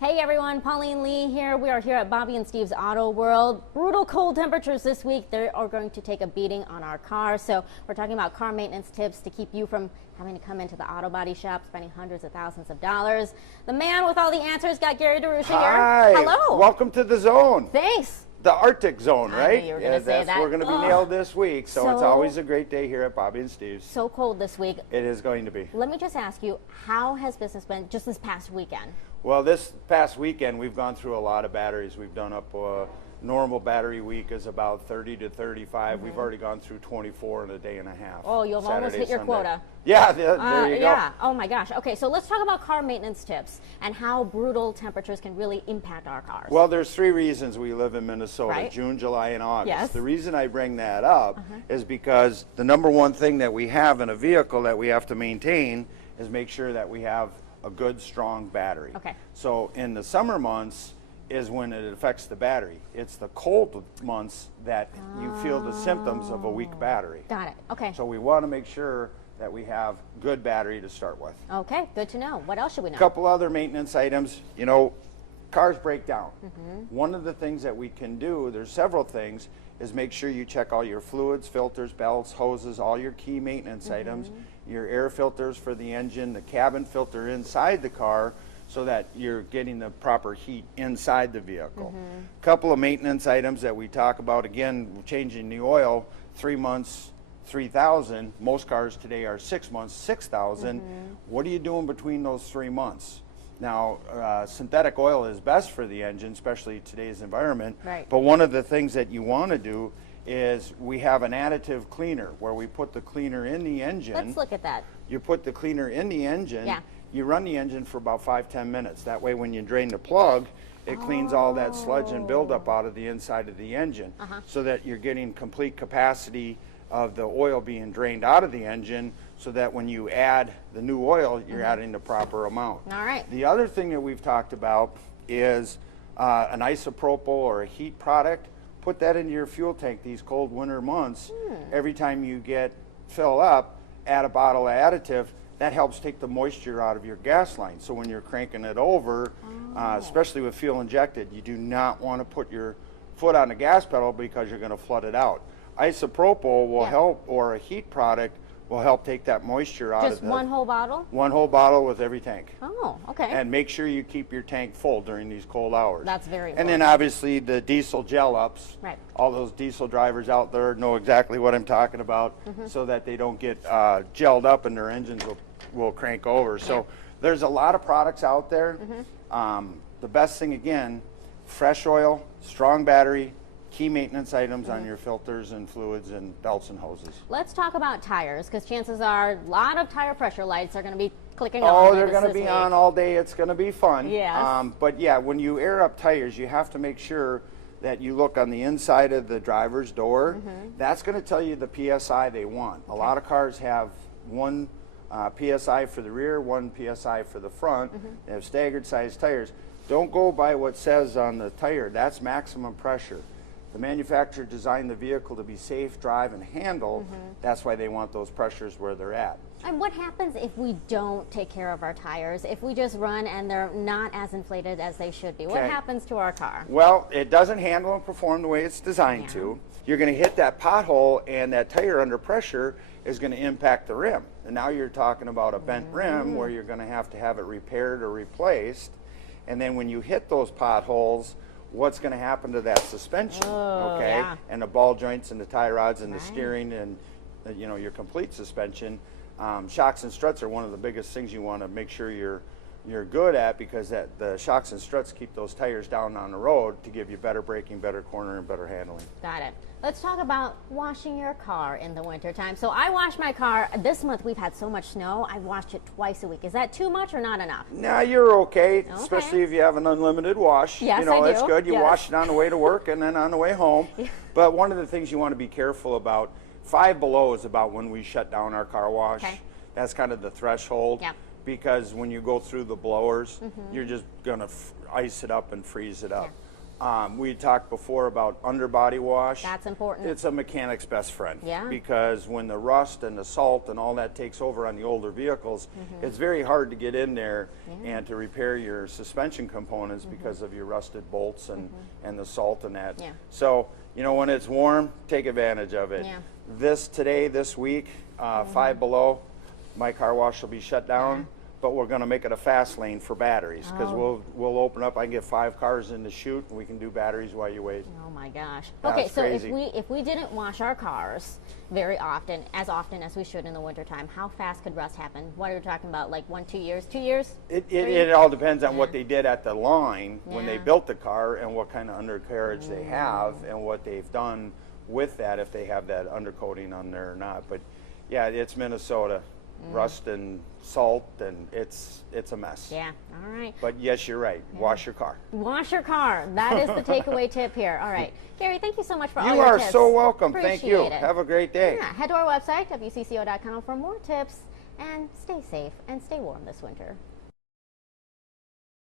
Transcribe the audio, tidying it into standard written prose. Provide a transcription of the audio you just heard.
Hey everyone, Pauleen Lee here. We are here at Bobby and Steve's Auto World. Brutal cold temperatures this week. They are going to take a beating on our cars. So we're talking about car maintenance tips to keep you from having to come into the auto body shop, spending hundreds of thousands of dollars. The man with all the answers got Gary DeRusha here. Hi. Hello. Welcome to the zone. Thanks. The Arctic zone, I right? knew you were gonna say that. We're going to be nailed this week, so it's always a great day here at Bobby and Steve's. So cold this week. It is going to be. Let me just ask you, how has business been just this past weekend? Well, this past weekend, we've gone through a lot of batteries. We've done up normal battery week is about 30 to 35. We've already gone through 24 in a day and a half. Oh, you've almost hit your quota. Yeah, there you go. Yeah. Oh my gosh. Okay, so let's talk about car maintenance tips and how brutal temperatures can really impact our cars. Well, there's three reasons we live in Minnesota, right? June, July, and August. Yes. The reason I bring that up is because the number one thing that we have in a vehicle that we have to maintain is make sure that we have a good, strong battery. Okay. So in the summer months is when it affects the battery. It's the cold months that you feel the symptoms of a weak battery. Got it. Okay. So we want to make sure that we have good battery to start with. Okay, good to know. What else should we know? A couple other maintenance items. You know, cars break down. One of the things that we can do, there's several things, is make sure you check all your fluids, filters, belts, hoses, all your key maintenance items, your air filters for the engine, the cabin filter inside the car, so that you're getting the proper heat inside the vehicle. A couple of maintenance items that we talk about, again, changing the oil, 3 months, 3,000. Most cars today are 6 months, 6,000. What are you doing between those 3 months? Now, synthetic oil is best for the engine, especially today's environment. Right. But one of the things that you want to do is we have an additive cleaner where we put the cleaner in the engine. Let's look at that. You put the cleaner in the engine. Yeah. You run the engine for about 5-10 minutes. That way when you drain the plug, it cleans all that sludge and buildup out of the inside of the engine, so that you're getting complete capacity of the oil being drained out of the engine, so that when you add the new oil, you're adding the proper amount. All right. The other thing that we've talked about is an isopropyl or a heat product. Put that into your fuel tank these cold winter months. Every time you fill up, add a bottle of additive. That helps take the moisture out of your gas line. So when you're cranking it over, especially with fuel injected, you do not want to put your foot on the gas pedal because you're going to flood it out. Isopropyl will help, or a heat product will help take that moisture out of Just the... one whole bottle? One whole bottle with every tank. Oh, okay. And make sure you keep your tank full during these cold hours. That's very important. And then obviously the diesel gel ups. Right. All those diesel drivers out there know exactly what I'm talking about, so that they don't get gelled up and their engines will crank over. So there's a lot of products out there. The best thing, again, fresh oil, strong battery, key maintenance items on your filters and fluids and belts and hoses. Let's talk about tires, because chances are a lot of tire pressure lights are going to be clicking on. Oh, they're going to be on all day. It's going to be fun. Yes. But yeah, when you air up tires, you have to make sure that you look on the inside of the driver's door. That's going to tell you the PSI they want. A lot of cars have one PSI for the rear, one PSI for the front. They have staggered size tires. Don't go by what says on the tire. That's maximum pressure. The manufacturer designed the vehicle to be safe, drive, and handle. That's why they want those pressures where they're at. And what happens if we don't take care of our tires? If we just run and they're not as inflated as they should be? What happens to our car? Well, it doesn't handle and perform the way it's designed to. You're going to hit that pothole, and that tire under pressure is going to impact the rim. And now you're talking about a bent rim where you're going to have it repaired or replaced. And then when you hit those potholes, what's going to happen to that suspension? And the ball joints and the tie rods and the steering and your complete suspension. Shocks and struts are one of the biggest things you want to make sure you're good at, because the shocks and struts keep those tires down on the road to give you better braking, better corner, and better handling. Got it. Let's talk about washing your car in the wintertime. So I wash my car. This month we've had so much snow, I washed it twice a week. Is that too much or not enough? Nah, you're okay, especially if you have an unlimited wash. Yes, I do. It's good. You yes. wash it on the way to work and then on the way home. But one of the things you want to be careful about, 5 below is about when we shut down our car wash. That's kind of the threshold. Because when you go through the blowers, you're just going to ice it up and freeze it up. We talked before about underbody wash. That's important. It's a mechanic's best friend. Yeah. Because when the rust and the salt and all that takes over on the older vehicles, it's very hard to get in there and to repair your suspension components because of your rusted bolts and the salt and that. Yeah. So, you know, when it's warm, take advantage of it. Yeah. This week, 5 below, my car wash will be shut down. But we're going to make it a fast lane for batteries because we'll open up. I can get 5 cars in the chute, and we can do batteries while you wait. Oh my gosh. That's Okay, so crazy. if we didn't wash our cars very often as we should in the wintertime, how fast could rust happen? What are you talking about? Like 1-2 years? 2 years? It all depends on what they did at the line when they Yeah. built the car and what kind of undercarriage they have and what they've done with that, if they have that undercoating on there or not. But yeah, it's Minnesota. Rust and salt, and it's a mess. Yeah. All right. But yes, you're right. Wash your car. Wash your car. That is the takeaway tip here. All right. Gary, thank you so much for all your You are tips. so welcome. Thank you. Appreciate it. Have a great day. Yeah. Head to our website, WCCO.com, for more tips, and stay safe and stay warm this winter.